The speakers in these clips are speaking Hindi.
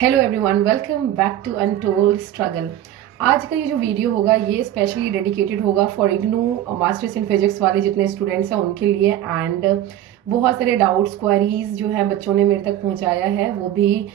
Hello everyone, welcome back to untold struggle. आज का ये जो वीडियो होगा ये स्पेशली डेडिकेटेड होगा for IGNOU masters in physics वाले जितने स्टूडेंट्स हैं उनके लिए। एंड बहुत सारे डाउट्स क्वेरीज जो है बच्चों ने मेरे तक पहुंचाया है, वो भी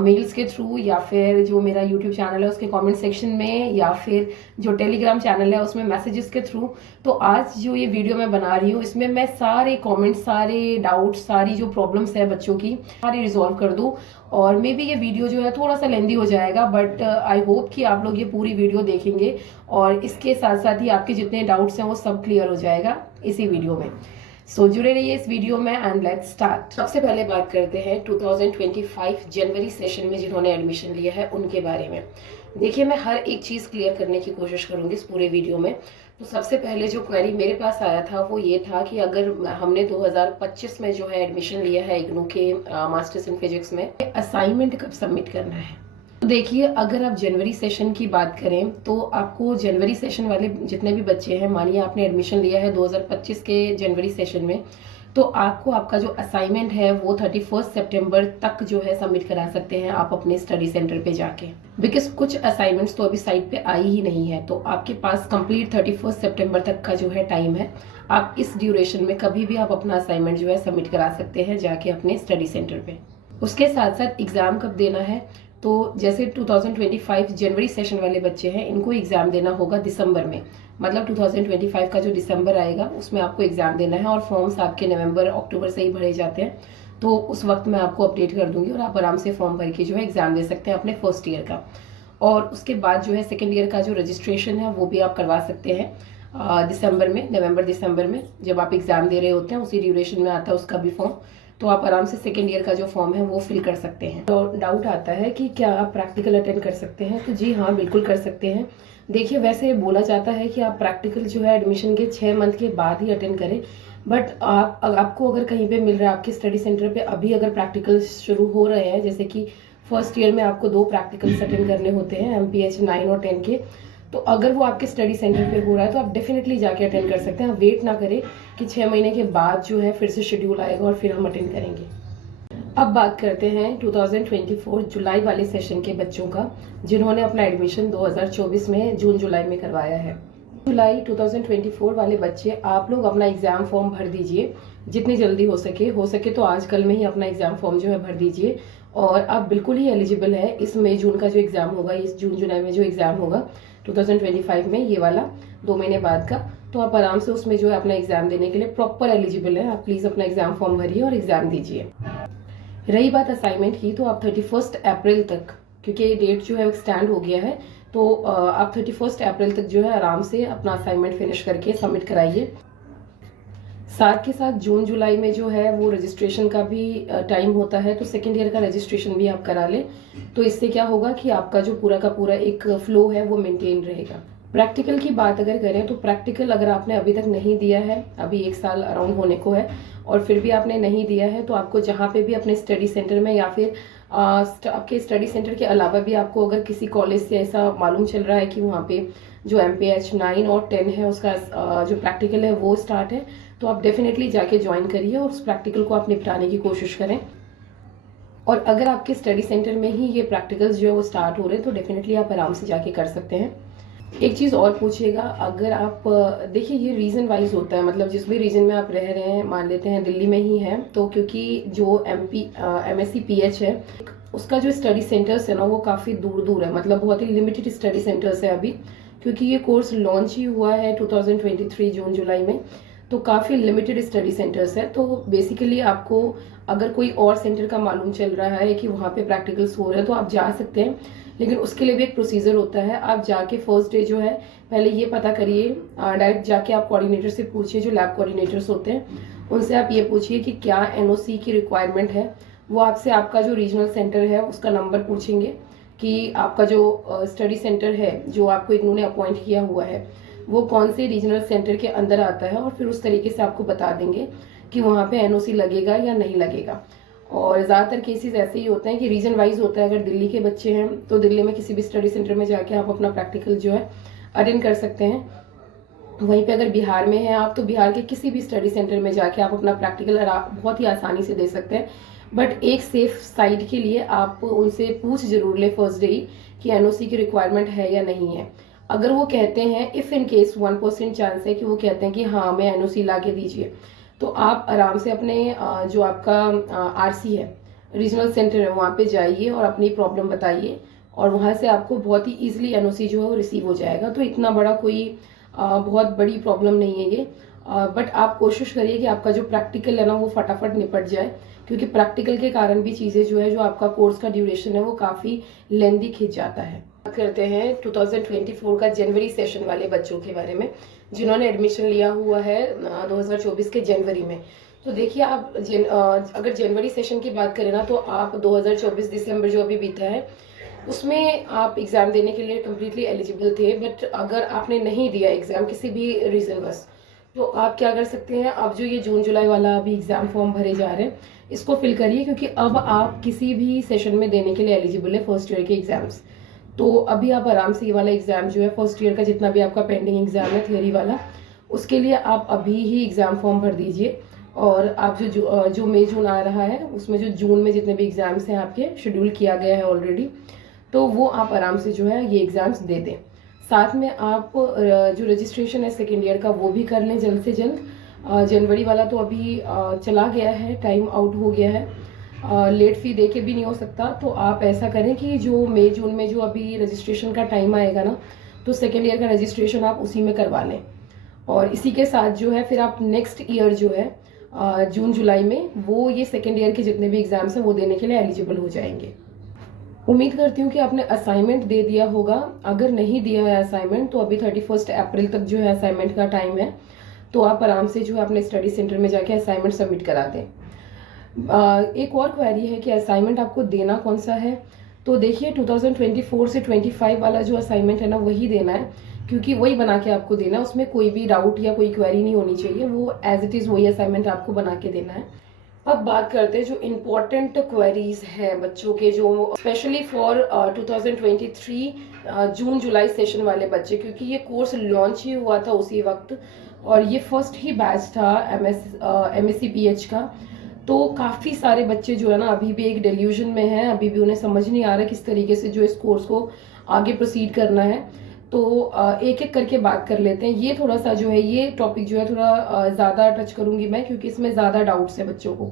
मेल्स के थ्रू या फिर जो मेरा यूट्यूब चैनल है उसके कमेंट सेक्शन में या फिर जो टेलीग्राम चैनल है उसमें मैसेजेस के थ्रू। तो आज जो ये वीडियो मैं बना रही हूँ इसमें मैं सारे कमेंट्स, सारे डाउट्स, सारी जो प्रॉब्लम्स है बच्चों की सारी रिजॉल्व कर दूँ। और मे बी ये वीडियो जो है थोड़ा सा लेंदी हो जाएगा, बट आई होप कि आप लोग ये पूरी वीडियो देखेंगे और इसके साथ साथ ही आपके जितने डाउट्स हैं वो सब क्लियर हो जाएगा इसी वीडियो में। सो जुड़े रहिए इस वीडियो में एंड लेट्स स्टार्ट। सबसे पहले बात करते हैं 2025 जनवरी सेशन में जिन्होंने एडमिशन लिया है उनके बारे में। देखिए, मैं हर एक चीज़ क्लियर करने की कोशिश करूंगी इस पूरे वीडियो में। तो सबसे पहले जो क्वेरी मेरे पास आया था वो ये था कि अगर हमने 2025 में जो है एडमिशन लिया है इग्नू के मास्टर्स इन फिजिक्स में, असाइनमेंट कब सबमिट करना है। तो देखिए, अगर आप जनवरी सेशन की बात करें तो आपको जनवरी सेशन वाले जितने भी बच्चे हैं, मानिए आपने एडमिशन लिया है 2025 के जनवरी सेशन में, तो आपको आपका जो असाइनमेंट है वो 31 सितंबर तक जो है सबमिट करा सकते हैं आप अपने स्टडी सेंटर पे जाके। बिकॉज कुछ असाइनमेंट्स तो अभी साइट पे आई ही नहीं है, तो आपके पास कंप्लीट 31 सितंबर तक का जो है टाइम है। आप इस ड्यूरेशन में कभी भी आप अपना असाइनमेंट जो है सबमिट करा सकते हैं जाके अपने स्टडी सेंटर पे। उसके साथ साथ एग्जाम कब देना है, तो जैसे 2025 जनवरी सेशन वाले बच्चे हैं इनको एग्जाम देना होगा दिसंबर में। मतलब 2025 का जो दिसंबर आएगा उसमें आपको एग्जाम देना है और फॉर्म्स आपके नवंबर अक्टूबर से ही भरे जाते हैं। तो उस वक्त मैं आपको अपडेट कर दूंगी और आप आराम से फॉर्म भर के जो है एग्जाम दे सकते हैं अपने फर्स्ट ईयर का। और उसके बाद जो है सेकेंड ईयर का जो रजिस्ट्रेशन है वो भी आप करवा सकते हैं दिसंबर में, नवंबर दिसंबर में जब आप एग्जाम दे रहे होते हैं उसी ड्यूरेशन में आता है उसका भी फॉर्म। तो आप आराम से सेकेंड ईयर का जो फॉर्म है वो फिल कर सकते हैं। तो डाउट आता है कि क्या आप प्रैक्टिकल अटेंड कर सकते हैं, तो जी हाँ, बिल्कुल कर सकते हैं। देखिए, वैसे बोला जाता है कि आप प्रैक्टिकल जो है एडमिशन के 6 मंथ के बाद ही अटेंड करें, बट आपको अगर कहीं पे मिल रहा है आपके स्टडी सेंटर पे अभी अगर प्रैक्टिकल शुरू हो रहे हैं, जैसे कि फर्स्ट ईयर में आपको 2 प्रैक्टिकल्स अटेंड करने होते हैं MPH 9 और 10 के, तो अगर वो आपके स्टडी सेंटर पे हो रहा है तो आप डेफिनेटली जाके अटेंड कर सकते हैं। आप वेट ना करें कि 6 महीने के बाद जो है फिर से शेड्यूल आएगा और फिर हम अटेंड करेंगे। अब बात करते हैं 2024 जुलाई वाले सेशन के बच्चों का जिन्होंने अपना एडमिशन 2024 में जून जुलाई में करवाया है। जुलाई 2024 वाले बच्चे, आप लोग अपना एग्जाम फॉर्म भर दीजिए जितनी जल्दी हो सके तो आज कल में ही अपना एग्जाम फॉर्म जो है भर दीजिए। और आप बिल्कुल ही एलिजिबल है इस मई जून का जो एग्जाम होगा, इस जून जुलाई में जो एग्जाम होगा 2025 में, ये वाला 2 महीने बाद का, तो आप आराम से उसमें जो है अपना एग्जाम देने के लिए प्रॉपर एलिजिबल है। आप प्लीज अपना एग्जाम फॉर्म भरिए और एग्जाम दीजिए। रही बात असाइनमेंट की, तो आप 31 अप्रैल तक, क्योंकि ये डेट जो है एक्सटेंड हो गया है, तो आप 31 अप्रैल तक जो है आराम से अपना असाइनमेंट फिनिश करके सबमिट कराइए। साथ के साथ जून जुलाई में जो है वो रजिस्ट्रेशन का भी टाइम होता है, तो सेकेंड ईयर का रजिस्ट्रेशन भी आप करा लें। तो इससे क्या होगा कि आपका जो पूरा का पूरा एक फ्लो है वो मेंटेन रहेगा। प्रैक्टिकल की बात अगर करें तो प्रैक्टिकल अगर आपने अभी तक नहीं दिया है, अभी 1 साल अराउंड होने को है और फिर भी आपने नहीं दिया है, तो आपको जहाँ पे भी अपने स्टडी सेंटर में या फिर आपके स्टडी सेंटर के अलावा भी आपको अगर किसी कॉलेज से ऐसा मालूम चल रहा है कि वहाँ पे जो MPH 9 और 10 है उसका जो प्रैक्टिकल है वो स्टार्ट है, तो आप डेफिनेटली जाके ज्वाइन करिए और उस प्रैक्टिकल को आप निपटाने की कोशिश करें। और अगर आपके स्टडी सेंटर में ही ये प्रैक्टिकल्स जो है वो स्टार्ट हो रहे हैं तो डेफिनेटली आप आराम से जाके कर सकते हैं। एक चीज़ और पूछिएगा, अगर आप देखिए ये रीजन वाइज होता है, मतलब जिस भी रीजन में आप रह रहे हैं, मान लेते हैं दिल्ली में ही है, तो क्योंकि जो MSc PH है उसका जो स्टडी सेंटर्स है ना वो काफ़ी दूर दूर है, मतलब बहुत ही लिमिटेड स्टडी सेंटर्स है अभी, क्योंकि ये कोर्स लॉन्च ही हुआ है 2023 जून जुलाई में, तो काफ़ी लिमिटेड स्टडी सेंटर्स है। तो बेसिकली आपको अगर कोई और सेंटर का मालूम चल रहा है कि वहाँ पे प्रैक्टिकल्स हो रहे हैं तो आप जा सकते हैं, लेकिन उसके लिए भी एक प्रोसीजर होता है। आप जाके फर्स्ट डे जो है पहले ये पता करिए, डायरेक्ट जाके आप कोऑर्डिनेटर से पूछिए, जो लैब कोऑर्डिनेटर्स होते हैं उनसे आप ये पूछिए कि क्या NOC की रिक्वायरमेंट है। वो आपसे आपका जो रीजनल सेंटर है उसका नंबर पूछेंगे कि आपका जो स्टडी सेंटर है जो आपको इन्होंने अपॉइंट किया हुआ है वो कौन से रीजनल सेंटर के अंदर आता है, और फिर उस तरीके से आपको बता देंगे कि वहाँ पे NOC लगेगा या नहीं लगेगा। और ज़्यादातर केसेस ऐसे ही होते हैं कि रीजन वाइज होता है। अगर दिल्ली के बच्चे हैं तो दिल्ली में किसी भी स्टडी सेंटर में जाके आप अपना प्रैक्टिकल जो है अटेंड कर सकते हैं। वहीं पे अगर बिहार में हैं आप तो बिहार के किसी भी स्टडी सेंटर में जाके आप अपना प्रैक्टिकल बहुत ही आसानी से दे सकते हैं। बट एक सेफ साइड के लिए आप उनसे पूछ जरूर लें फर्स्ट डे ही कि एनओसी की रिक्वायरमेंट है या नहीं है। अगर वो कहते हैं, इफ़ इन केस 1% चांस है कि वो कहते हैं कि हाँ हमें एनओसी ला के दीजिए, तो आप आराम से अपने जो आपका आरसी है, रीजनल सेंटर है, वहाँ पे जाइए और अपनी प्रॉब्लम बताइए और वहाँ से आपको बहुत ही ईजिली एनओसी जो है वो रिसीव हो जाएगा। तो इतना बड़ा कोई बहुत बड़ी प्रॉब्लम नहीं है ये। बट आप कोशिश करिए कि आपका जो प्रैक्टिकल है ना वो फटाफट निपट जाए, क्योंकि प्रैक्टिकल के कारण भी चीज़ें जो है, जो आपका कोर्स का ड्यूरेशन है वो काफ़ी लेंदी खिंच जाता है। बात करते हैं 2024 का जनवरी सेशन वाले बच्चों के बारे में, जिन्होंने एडमिशन लिया हुआ है 2024 के जनवरी में। तो देखिए आप अगर जनवरी सेशन की बात करें ना, तो आप 2024 दिसंबर जो अभी बीता है उसमें आप एग्ज़ाम देने के लिए कम्प्लीटली एलिजिबल थे। बट अगर आपने नहीं दिया एग्ज़ाम किसी भी रीज़न बस, तो आप क्या कर सकते हैं, अब जो ये जून जुलाई वाला अभी एग्ज़ाम फॉर्म भरे जा रहे हैं इसको फिल करिए, क्योंकि अब आप किसी भी सेशन में देने के लिए एलिजिबल है फर्स्ट ईयर के एग्ज़ाम्स। तो अभी आप आराम से ये वाला एग्ज़ाम जो है फर्स्ट ईयर का जितना भी आपका पेंडिंग एग्ज़ाम है थियोरी वाला, उसके लिए आप अभी ही एग्ज़ाम फॉर्म भर दीजिए। और आप जो मई जून आ रहा है उसमें जो जून में जितने भी एग्ज़ाम्स हैं आपके शेड्यूल किया गया है ऑलरेडी, तो वो आप आराम से जो है ये एग्ज़ाम्स दे दें। साथ में आप जो रजिस्ट्रेशन है सेकेंड ईयर का वो भी कर लें जल्द से जल्द। जनवरी वाला तो अभी चला गया है, टाइम आउट हो गया है, लेट फ़ी दे के भी नहीं हो सकता। तो आप ऐसा करें कि जो मई जून में जो अभी रजिस्ट्रेशन का टाइम आएगा ना, तो सेकेंड ईयर का रजिस्ट्रेशन आप उसी में करवा लें। और इसी के साथ जो है फिर आप नेक्स्ट ईयर जो है जून जुलाई में वो ये सेकेंड ईयर के जितने भी एग्ज़ाम्स हैं वो देने के लिए एलिजिबल हो जाएंगे। उम्मीद करती हूँ कि आपने असाइनमेंट दे दिया होगा। अगर नहीं दिया है असाइनमेंट, तो अभी 31 अप्रैल तक जो है असाइनमेंट का टाइम है, तो आप आराम से जो है अपने स्टडी सेंटर में जाके असाइनमेंट सबमिट करा दें। एक और क्वेरी है कि असाइनमेंट आपको देना कौन सा है। तो देखिए 2024 से 25 वाला जो असाइनमेंट है ना वही देना है, क्योंकि वही बना के आपको देना है, उसमें कोई भी डाउट या कोई क्वेरी नहीं होनी चाहिए, वो एज इट इज़ वही असाइनमेंट आपको बना के देना है। अब बात करते हैं जो इम्पोर्टेंट क्वेरीज हैं बच्चों के, जो specially for 2023 June July session वाले बच्चे, क्योंकि ये कोर्स लॉन्च ही हुआ था उसी वक्त और ये फर्स्ट ही बैच था MSc PH का। तो काफ़ी सारे बच्चे जो है ना अभी भी एक डेल्यूजन में हैं, अभी भी उन्हें समझ नहीं आ रहा किस तरीके से जो इस कोर्स को आगे प्रोसीड करना है। तो एक एक करके बात कर लेते हैं। ये थोड़ा सा जो है ये टॉपिक जो है थोड़ा ज़्यादा टच करूंगी मैं, क्योंकि इसमें ज़्यादा डाउट्स हैं बच्चों को।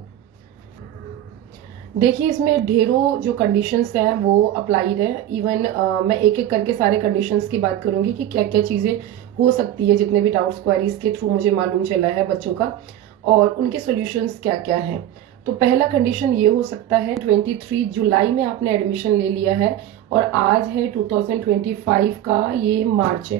देखिए इसमें ढेरों जो कंडीशंस हैं वो अप्लाइड है। इवन मैं एक एक करके सारे कंडीशंस की बात करूंगी कि क्या क्या चीज़ें हो सकती है, जितने भी डाउट्स क्वेरीज के थ्रू मुझे मालूम चला है बच्चों का, और उनके सॉल्यूशंस क्या क्या हैं। तो पहला कंडीशन ये हो सकता है 23 जुलाई में आपने एडमिशन ले लिया है और आज है 2025 का ये मार्च है,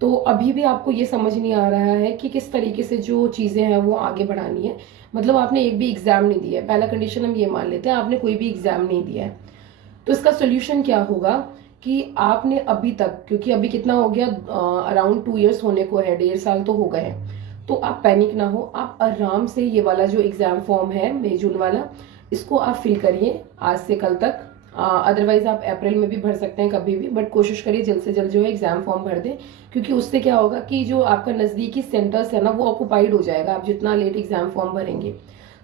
तो अभी भी आपको ये समझ नहीं आ रहा है कि किस तरीके से जो चीज़ें हैं वो आगे बढ़ानी है। मतलब आपने एक भी एग्ज़ाम नहीं दिया है, पहला कंडीशन हम ये मान लेते हैं आपने कोई भी एग्ज़ाम नहीं दिया है। तो इसका सोल्यूशन क्या होगा कि आपने अभी तक, क्योंकि अभी कितना हो गया, अराउंड 2 इयर्स होने को है, 1.5 साल तो हो गए हैं, तो आप पैनिक ना हो, आप आराम से ये वाला जो एग्ज़ाम फॉर्म है मई जून वाला, इसको आप फिल करिए आज से कल तक। अदरवाइज आप अप्रैल में भी भर सकते हैं कभी भी, बट कोशिश करिए जल्द से जल्द जो है एग्ज़ाम फॉर्म भर दें, क्योंकि उससे क्या होगा कि जो आपका नज़दीकी सेंटर्स है ना वो ऑक्यूपाइड हो जाएगा। आप जितना लेट एग्ज़ाम फॉर्म भरेंगे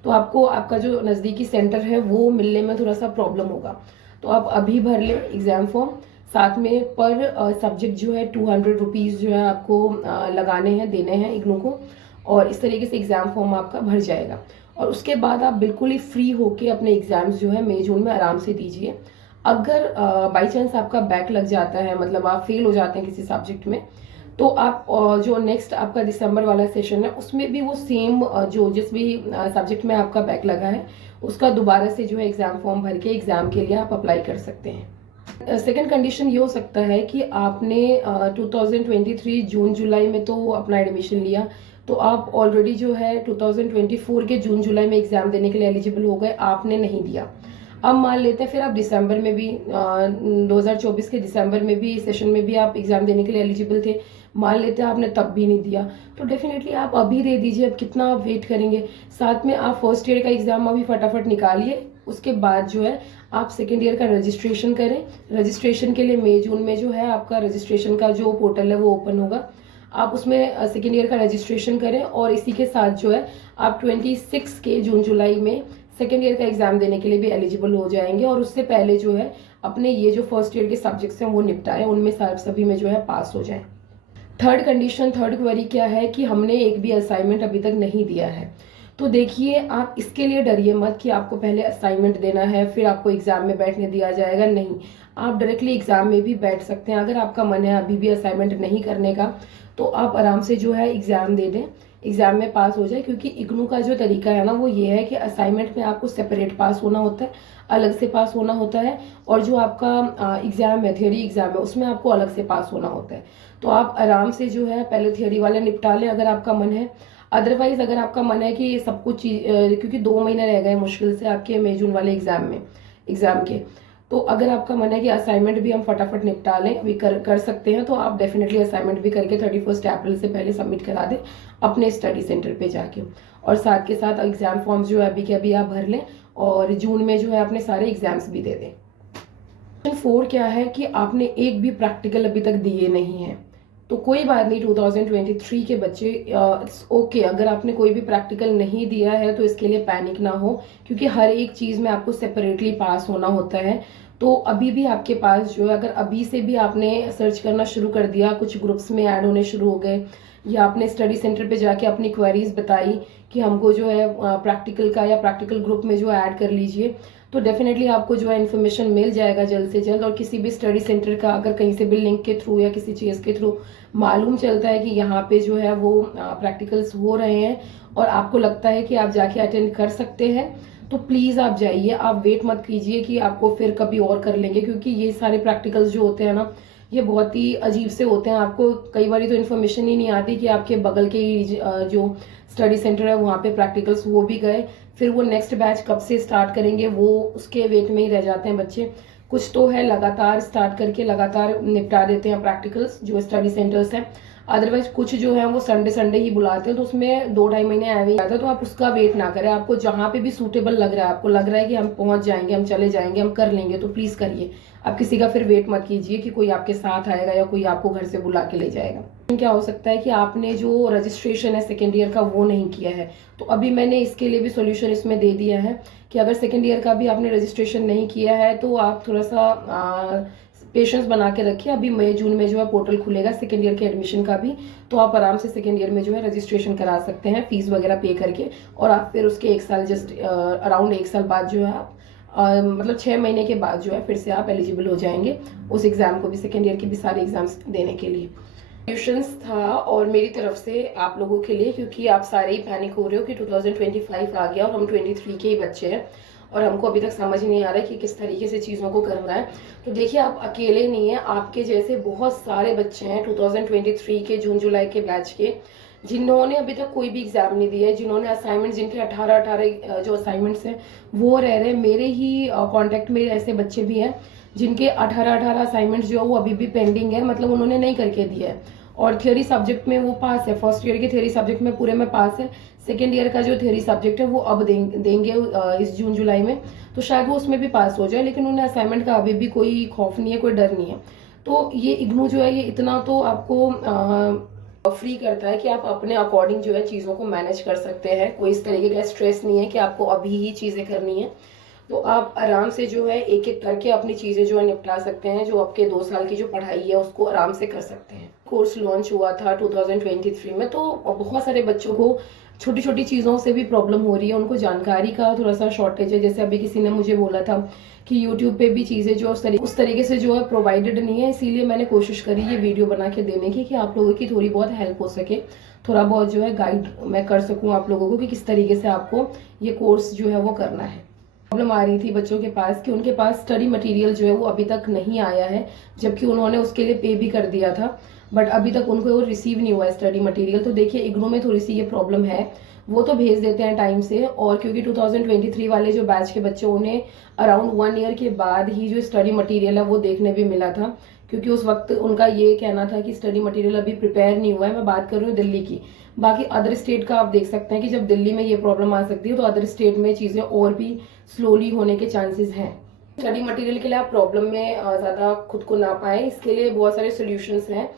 तो आपको आपका जो नज़दीकी सेंटर है वो मिलने में थोड़ा सा प्रॉब्लम होगा। तो आप अभी भर लें एग्ज़ाम फॉर्म। साथ में पर सब्जेक्ट जो है 200 रुपीज़ जो है आपको लगाने हैं, देने हैं इग्नू को, और इस तरीके से एग्ज़ाम फॉर्म आपका भर जाएगा। और उसके बाद आप बिल्कुल ही फ्री होके अपने एग्ज़ाम्स जो है मई जून में आराम से दीजिए। अगर बाई चांस आपका बैक लग जाता है, मतलब आप फेल हो जाते हैं किसी सब्जेक्ट में, तो आप जो नेक्स्ट आपका दिसंबर वाला सेशन है उसमें भी वो सेम जो जिस भी सब्जेक्ट में आपका बैक लगा है उसका दोबारा से जो है एग्ज़ाम फॉर्म भर के एग्ज़ाम के लिए आप अप्लाई कर सकते हैं। सेकेंड कंडीशन ये हो सकता है कि आपने 2023 जून जुलाई में तो अपना एडमिशन लिया, तो आप ऑलरेडी जो है 2024 के जून जुलाई में एग्ज़ाम देने के लिए एलिजिबल हो गए, आपने नहीं दिया। अब मान लेते हैं फिर आप दिसंबर में भी 2024 के दिसंबर में भी सेशन में भी आप एग्ज़ाम देने के लिए एलिजिबल थे, मान लेते हैं आपने तब भी नहीं दिया, तो डेफिनेटली आप अभी दे दीजिए। अब कितना आप वेट करेंगे। साथ में आप फर्स्ट ईयर का एग्ज़ाम अभी फटाफट निकालिए, उसके बाद जो है आप सेकेंड ईयर का रजिस्ट्रेशन करें। रजिस्ट्रेशन के लिए मई जून में जो है आपका रजिस्ट्रेशन का जो पोर्टल है वो ओपन होगा, आप उसमें सेकेंड ईयर का रजिस्ट्रेशन करें। और इसी के साथ जो है आप 26 के जून जुलाई में सेकेंड ईयर का एग्जाम देने के लिए भी एलिजिबल हो जाएंगे। और उससे पहले जो है अपने ये जो फर्स्ट ईयर के सब्जेक्ट्स हैं वो निपटाएं, उनमें सभी में जो है पास हो जाए। थर्ड कंडीशन, थर्ड क्वेरी क्या है कि हमने एक भी असाइनमेंट अभी तक नहीं दिया है। तो देखिए, आप इसके लिए डरिए मत कि आपको पहले असाइनमेंट देना है फिर आपको एग्जाम में बैठने दिया जाएगा। नहीं, आप डायरेक्टली एग्जाम में भी बैठ सकते हैं। अगर आपका मन है अभी भी असाइनमेंट नहीं करने का तो आप आराम से जो है एग्जाम दे दें, एग्जाम में पास हो जाए। क्योंकि इग्नू का जो तरीका है ना वो ये है कि असाइनमेंट में आपको सेपरेट पास होना होता है, अलग से पास होना होता है, और जो आपका एग्जाम है, थियोरी एग्जाम है, उसमें आपको अलग से पास होना होता है। तो आप आराम से जो है पहले थियोरी वाले निपटा लें अगर आपका मन है। अदरवाइज अगर आपका मन है कि सब कुछ क्योंकि 2 महीने रह गए मुश्किल से आपके मई जून वाले एग्जाम के, तो अगर आपका मन है कि असाइनमेंट भी हम फटाफट निपटा लें, अभी कर सकते हैं, तो आप डेफिनेटली असाइनमेंट भी करके 31 अप्रैल से पहले सबमिट करा दें अपने स्टडी सेंटर पे जाके। और साथ के साथ एग्जाम फॉर्म्स जो है अभी के अभी आप भर लें और जून में जो है अपने सारे एग्जाम्स भी दे दें। क्वेश्चन 4 क्या है कि आपने एक भी प्रैक्टिकल अभी तक दिए नहीं है। तो कोई बात नहीं, 2023 के बच्चे ओके, अगर आपने कोई भी प्रैक्टिकल नहीं दिया है तो इसके लिए पैनिक ना हो, क्योंकि हर एक चीज़ में आपको सेपरेटली पास होना होता है। तो अभी भी आपके पास जो है, अगर अभी से भी आपने सर्च करना शुरू कर दिया, कुछ ग्रुप्स में ऐड होने शुरू हो गए, या आपने स्टडी सेंटर पे जाके अपनी क्वेरीज बताई कि हमको जो है प्रैक्टिकल का या प्रैक्टिकल ग्रुप में जो ऐड कर लीजिए, तो डेफिनेटली आपको जो है इन्फॉर्मेशन मिल जाएगा जल्द से जल्द। और किसी भी स्टडी सेंटर का अगर कहीं से भी लिंक के थ्रू या किसी चीज़ के थ्रू मालूम चलता है कि यहाँ पे जो है वो प्रैक्टिकल्स हो रहे हैं और आपको लगता है कि आप जाके अटेंड कर सकते हैं, तो प्लीज़ आप जाइए। आप वेट मत कीजिए कि आपको फिर कभी और कर लेंगे, क्योंकि ये सारे प्रैक्टिकल्स जो होते हैं ना ये बहुत ही अजीब से होते हैं। आपको कई बार तो इन्फॉर्मेशन ही नहीं आती कि आपके बगल के ही जो स्टडी सेंटर है वहाँ पे प्रैक्टिकल्स हो भी गए, फिर वो नेक्स्ट बैच कब से स्टार्ट करेंगे वो उसके वेट में ही रह जाते हैं बच्चे। कुछ तो है लगातार स्टार्ट करके लगातार निपटा देते हैं प्रैक्टिकल्स जो स्टडी सेंटर्स हैं, अदरवाइज कुछ जो है वो संडे संडे ही बुलाते हैं, तो उसमें 2-2.5 महीने आए हुए जाते हैं। तो आप उसका वेट ना करें, आपको जहाँ पे भी सूटेबल लग रहा है, आपको लग रहा है कि हम पहुंच जाएंगे, हम चले जाएंगे, हम कर लेंगे, तो प्लीज़ करिए। आप किसी का फिर वेट मत कीजिए कि कोई आपके साथ आएगा या कोई आपको घर से बुला के ले जाएगा। क्या हो सकता है कि आपने जो रजिस्ट्रेशन है सेकेंड ईयर का वो नहीं किया है, तो अभी मैंने इसके लिए भी सोल्यूशन इसमें दे दिया है कि अगर सेकेंड ईयर का भी आपने रजिस्ट्रेशन नहीं किया है तो आप थोड़ा सा पेशेंस बना के रखिए। अभी मई जून में जो है पोर्टल खुलेगा सेकेंड ईयर के एडमिशन का भी, तो आप आराम से सेकेंड ईयर में जो है रजिस्ट्रेशन करा सकते हैं फीस वगैरह पे करके। और आप फिर उसके 1 साल जस्ट अराउंड 1 साल बाद जो है आप मतलब 6 महीने के बाद जो है फिर से आप एलिजिबल हो जाएंगे उस एग्जाम को भी, सेकेंड ईयर के भी सारे एग्जाम्स देने के लिए। सॉल्यूशंस था और मेरी तरफ से आप लोगों के लिए, क्योंकि आप सारे ही पैनिक हो रहे हो कि 2025 आ गया और हम 23 के ही बच्चे हैं और हमको अभी तक समझ नहीं आ रहा है कि किस तरीके से चीज़ों को करना है। तो देखिए, आप अकेले नहीं हैं, आपके जैसे बहुत सारे बच्चे हैं 2023 के जून जुलाई के बैच के, जिन्होंने अभी तक कोई भी एग्जाम नहीं दिया है, जिन्होंने असाइनमेंट, जिनके 18 जो असाइनमेंट्स हैं वो रह रहे। मेरे ही कॉन्टेक्ट में ऐसे बच्चे भी हैं जिनके 18 असाइनमेंट्स जो है वो अभी भी पेंडिंग है, मतलब उन्होंने नहीं करके दिया है। और थ्योरी सब्जेक्ट में वो पास है, फर्स्ट ईयर के थ्योरी सब्जेक्ट में पूरे में पास है, सेकेंड ईयर का जो थ्योरी सब्जेक्ट है वो अब देंगे इस जून जुलाई में, तो शायद वो उसमें भी पास हो जाए। लेकिन उन्हें असाइनमेंट का अभी भी कोई खौफ नहीं है, कोई डर नहीं है। तो ये इग्नू जो है ये इतना तो आपको फ्री करता है कि आप अपने अकॉर्डिंग जो है चीज़ों को मैनेज कर सकते हैं। कोई इस तरीके का स्ट्रेस नहीं है कि आपको अभी ही चीज़ें करनी है, तो आप आराम से जो है एक एक करके अपनी चीज़ें जो है निपटा सकते हैं। जो आपके 2 साल की जो पढ़ाई है उसको आराम से कर सकते हैं। कोर्स लॉन्च हुआ था 2023 में, तो बहुत सारे बच्चों को छोटी छोटी चीज़ों से भी प्रॉब्लम हो रही है, उनको जानकारी का थोड़ा सा शॉर्टेज है। जैसे अभी किसी ने मुझे बोला था कि यूट्यूब पे भी चीज़ें जो उस तरीके से जो है प्रोवाइडेड नहीं है, इसीलिए मैंने कोशिश करी ये वीडियो बना के देने की कि आप लोगों की थोड़ी बहुत हेल्प हो सके, थोड़ा बहुत जो है गाइड मैं कर सकूँ आप लोगों को कि किस तरीके से आपको ये कोर्स जो है वो करना है। प्रॉब्लम आ रही थी बच्चों के पास कि उनके पास स्टडी मटेरियल जो है वो अभी तक नहीं आया है, जबकि उन्होंने उसके लिए पे भी कर दिया था, बट अभी तक उनको वो रिसीव नहीं हुआ है स्टडी मटेरियल। तो देखिए, इग्नू में थोड़ी सी ये प्रॉब्लम है, वो तो भेज देते हैं टाइम से, और क्योंकि 2023 वाले जो बैच के बच्चे उन्हें अराउंड 1 ईयर के बाद ही जो स्टडी मटेरियल है वो देखने भी मिला था, क्योंकि उस वक्त उनका ये कहना था कि स्टडी मटेरियल अभी प्रिपेयर नहीं हुआ है। मैं बात कर रही हूँ दिल्ली की, बाकी अदर स्टेट का आप देख सकते हैं कि जब दिल्ली में ये प्रॉब्लम आ सकती है तो अदर स्टेट में चीज़ें और भी स्लोली होने के चांसेस हैं। स्टडी मटेरियल के लिए आप प्रॉब्लम में ज़्यादा खुद को ना पाएं, इसके लिए बहुत सारे सोल्यूशंस हैं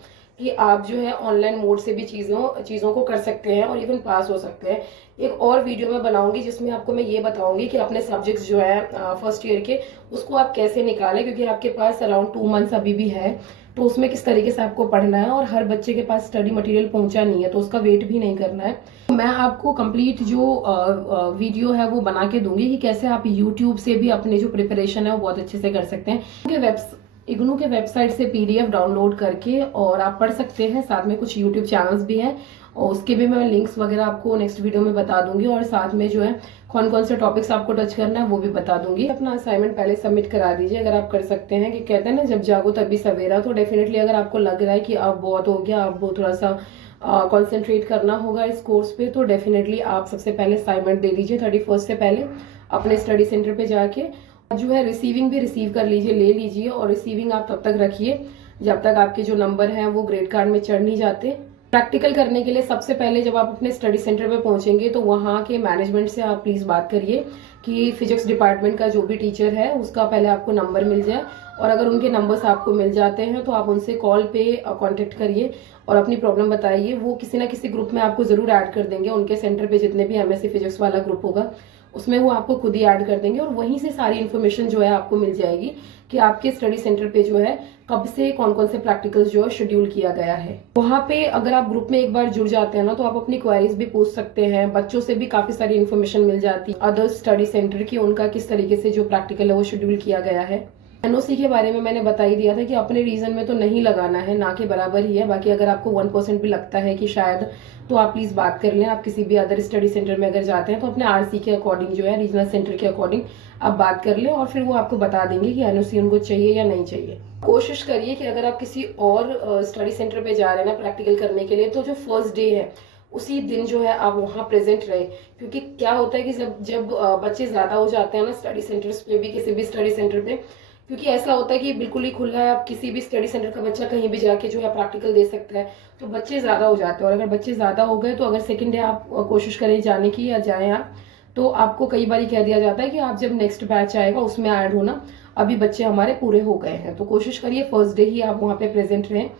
कि आप जो है ऑनलाइन मोड से भी चीज़ों को कर सकते हैं और इवन पास हो सकते हैं। एक और वीडियो मैं बनाऊंगी जिसमें आपको मैं ये बताऊंगी कि अपने सब्जेक्ट्स जो है फर्स्ट ईयर के उसको आप कैसे निकालें, क्योंकि आपके पास अराउंड 2 मंथ्स अभी भी है, तो उसमें किस तरीके से आपको पढ़ना है और हर बच्चे के पास स्टडी मटेरियल पहुंचा नहीं है तो उसका वेट भी नहीं करना है। मैं आपको कंप्लीट जो वीडियो है वो बना के दूंगी कि कैसे आप यूट्यूब से भी अपने जो प्रिपरेशन है वो बहुत अच्छे से कर सकते हैं। इग्नू के वेबसाइट से पीडीएफ डाउनलोड करके और आप पढ़ सकते हैं। साथ में कुछ यूट्यूब चैनल्स भी हैं और उसके भी मैं लिंक्स वगैरह आपको नेक्स्ट वीडियो में बता दूंगी, और साथ में जो है कौन कौन से टॉपिक्स आपको टच करना है वो भी बता दूंगी। अपना असाइनमेंट पहले सबमिट करा दीजिए अगर आप कर सकते हैं, कि कहते हैं ना जब जागो तभी सवेरा। तो डेफिनेटली अगर आपको लग रहा है कि अब बहुत हो गया, अब वो थोड़ा सा कॉन्सेंट्रेट करना होगा इस कोर्स पे, तो डेफिनेटली आप सबसे पहले असाइनमेंट दे दीजिए 31 से पहले अपने स्टडी सेंटर पे जाके। जो है रिसीविंग भी रिसीव कर लीजिए, ले लीजिए, और रिसीविंग आप तब तक रखिए जब तक आपके जो नंबर हैं वो ग्रेड कार्ड में चढ़ नहीं जाते। प्रैक्टिकल करने के लिए सबसे पहले जब आप अपने स्टडी सेंटर पे पहुंचेंगे तो वहाँ के मैनेजमेंट से आप प्लीज़ बात करिए कि फिजिक्स डिपार्टमेंट का जो भी टीचर है उसका पहले आपको नंबर मिल जाए, और अगर उनके नंबर्स आपको मिल जाते हैं तो आप उनसे कॉल पे कांटेक्ट करिए और अपनी प्रॉब्लम बताइए। वो किसी ना किसी ग्रुप में आपको ज़रूर ऐड कर देंगे। उनके सेंटर पे जितने भी एमएससी फिजिक्स वाला ग्रुप होगा उसमें वो आपको खुद ही ऐड कर देंगे, और वहीं से सारी इन्फॉर्मेशन जो है आपको मिल जाएगी कि आपके स्टडी सेंटर पे जो है कब से कौन कौन से प्रैक्टिकल्स जो है शेड्यूल किया गया है। वहाँ पे अगर आप ग्रुप में एक बार जुड़ जाते हैं ना तो आप अपनी क्वेरीज भी पूछ सकते हैं। बच्चों से भी काफी सारी इन्फॉर्मेशन मिल जाती है अदर स्टडी सेंटर की, उनका किस तरीके से जो प्रैक्टिकल है वो शेड्यूल किया गया है। एनओसी के बारे में मैंने बता ही दिया था कि अपने रीजन में तो नहीं लगाना है, ना के बराबर ही है। बाकी अगर आपको 1% भी लगता है कि शायद, तो आप प्लीज बात कर लें। आप किसी भी अदर स्टडी सेंटर में अगर जाते हैं तो अपने आरसी के अकॉर्डिंग जो है रीजनल सेंटर के अकॉर्डिंग आप बात कर लें, और फिर वो आपको बता देंगे कि एनओसी उनको चाहिए या नहीं चाहिए। कोशिश करिए कि अगर आप किसी और स्टडी सेंटर पे जा रहे हैं ना प्रैक्टिकल करने के लिए, तो जो फर्स्ट डे है उसी दिन जो है आप वहाँ प्रेजेंट रहे। क्योंकि क्या होता है कि जब बच्चे ज्यादा हो जाते हैं ना स्टडी सेंटर्स पे भी, किसी भी स्टडी सेंटर पे, क्योंकि ऐसा होता है कि बिल्कुल ही खुला है, आप किसी भी स्टडी सेंटर का बच्चा कहीं भी जाके जो है प्रैक्टिकल दे सकता है, तो बच्चे ज्यादा हो जाते हैं। और अगर बच्चे ज्यादा हो गए तो अगर सेकंड डे आप कोशिश करें जाने की या जाएं आप, तो आपको कई बार कह दिया जाता है कि आप जब नेक्स्ट बैच आएगा उसमें ऐड होना, अभी बच्चे हमारे पूरे हो गए हैं। तो कोशिश करिए फर्स्ट डे ही आप वहाँ पे प्रेजेंट रहें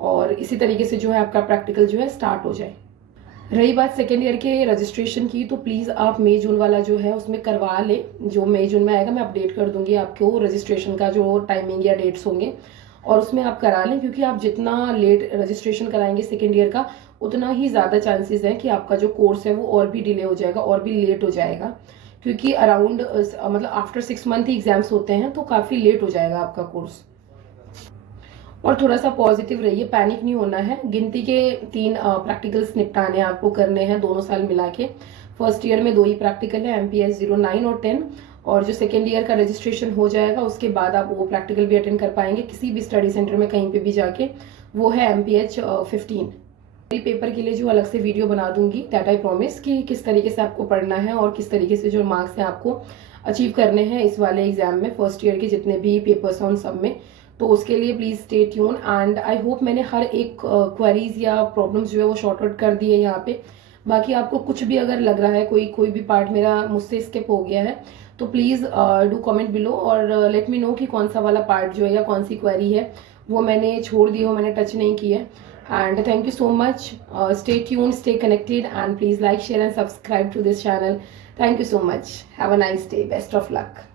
और इसी तरीके से जो है आपका प्रैक्टिकल जो है स्टार्ट हो जाए। रही बात सेकेंड ईयर के रजिस्ट्रेशन की, तो प्लीज़ आप मई जून वाला जो है उसमें करवा लें। जो मई जून में आएगा मैं अपडेट कर दूंगी आपको रजिस्ट्रेशन का जो टाइमिंग या डेट्स होंगे, और उसमें आप करा लें। क्योंकि आप जितना लेट रजिस्ट्रेशन कराएंगे सेकेंड ईयर का, उतना ही ज़्यादा चांसेस है कि आपका जो कोर्स है वो और भी डिले हो जाएगा और भी लेट हो जाएगा। क्योंकि अराउंड मतलब आफ्टर 6 मंथ ही एग्जाम्स होते हैं, तो काफ़ी लेट हो जाएगा आपका कोर्स। और थोड़ा सा पॉजिटिव रहिए, पैनिक नहीं होना है। गिनती के 3 प्रैक्टिकल्स निपटाने आपको करने हैं दोनों साल मिला के। फर्स्ट ईयर में 2 ही प्रैक्टिकल है, MPH 09 और 10, और जो सेकेंड ईयर का रजिस्ट्रेशन हो जाएगा उसके बाद आप वो प्रैक्टिकल भी अटेंड कर पाएंगे किसी भी स्टडी सेंटर में कहीं पे भी जाके, वो है MPH 15। पेपर के लिए जो अलग से वीडियो बना दूंगी, दैट आई प्रॉमिस, कि किस तरीके से आपको पढ़ना है और किस तरीके से जो मार्क्स हैं आपको अचीव करने हैं इस वाले एग्जाम में, फर्स्ट ईयर के जितने भी पेपर्स हैं उन सब में। तो उसके लिए please stay tune, and I hope मैंने हर एक क्वेरीज या प्रॉब्लम्स जो है वो शॉर्ट आउट कर दिए यहाँ पे। बाकी आपको कुछ भी अगर लग रहा है कोई भी पार्ट मेरा मुझसे स्किप हो गया है, तो प्लीज डू कमेंट बिलो और लेट मी नो कि कौन सा वाला पार्ट जो है या कौन सी क्वेरी है वो मैंने छोड़ दी हो, मैंने टच नहीं की है। And thank you so much. Stay tuned, stay connected, and please like, share and subscribe to this channel. Thank you so much. Have a nice day. Best of luck.